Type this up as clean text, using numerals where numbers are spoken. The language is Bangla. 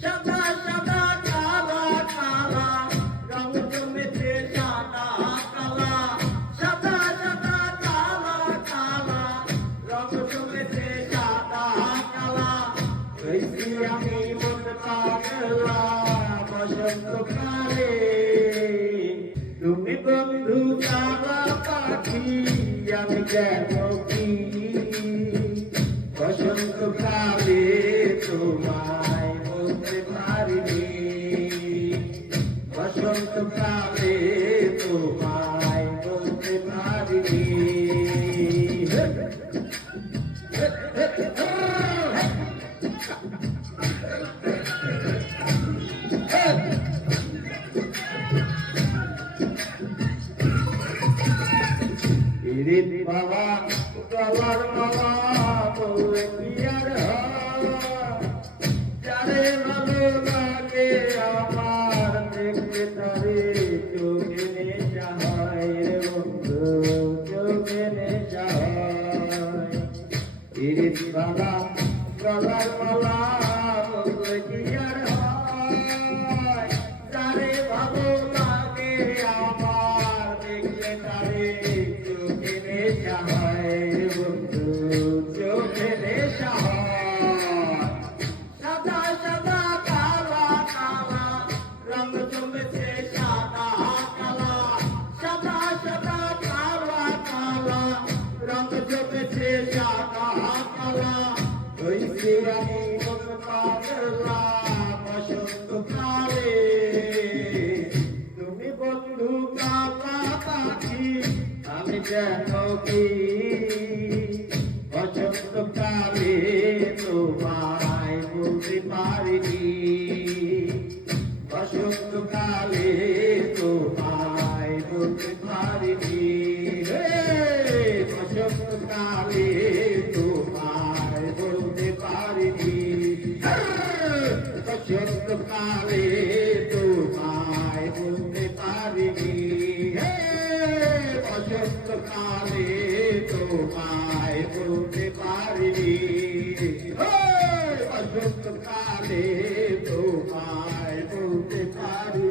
সাদা সাদা কালা কালা রং জমেছে সাদা কালা সাদা সাদা কালা কালা রং জমেছে সাদা কালা হয়েছি আমি মন পাগলা বসন্তকালে তুমি বন্ধু কালা পাখি আমি কেন কি বসন্তকালে তোমায় বলতে পারিনি বসন্তকালে তোমায় বলতে পারিনি বাবা গলার মালা বলে কি আর যারে ভালো লাগে আমার দেখতে তারে চোখে নেশা হয় রে বন্ধু চোখে নেশা হয় বাবা গলার মালা বলে কি আর যারে ভালো লাগে আমার দেখলে তারে চোখে নেশা হয় বন্ধু চোখে নেশা হয় সাদা সাদা কালা কালা রং জমেছে সাদা কালা সাদা সাদা কালা কালা রং জমেছে সাদা কালা হইছে আমি মন পাগলা বসন্তকালে তুমি বন্ধু কালা পাখি আমি কেন কি বসন্তকালে তোমায় বলতে পারিনি বসন্তকালে তোমায় বলতে পারিনি বসন্তকালে তোমায় বলতে পারিনি বসন্তকালে তোমায় বলতে পারিনি বসন্তকালে তোমায় বলতে পারিনি বসন্তকালে তোমায় বলতে পারি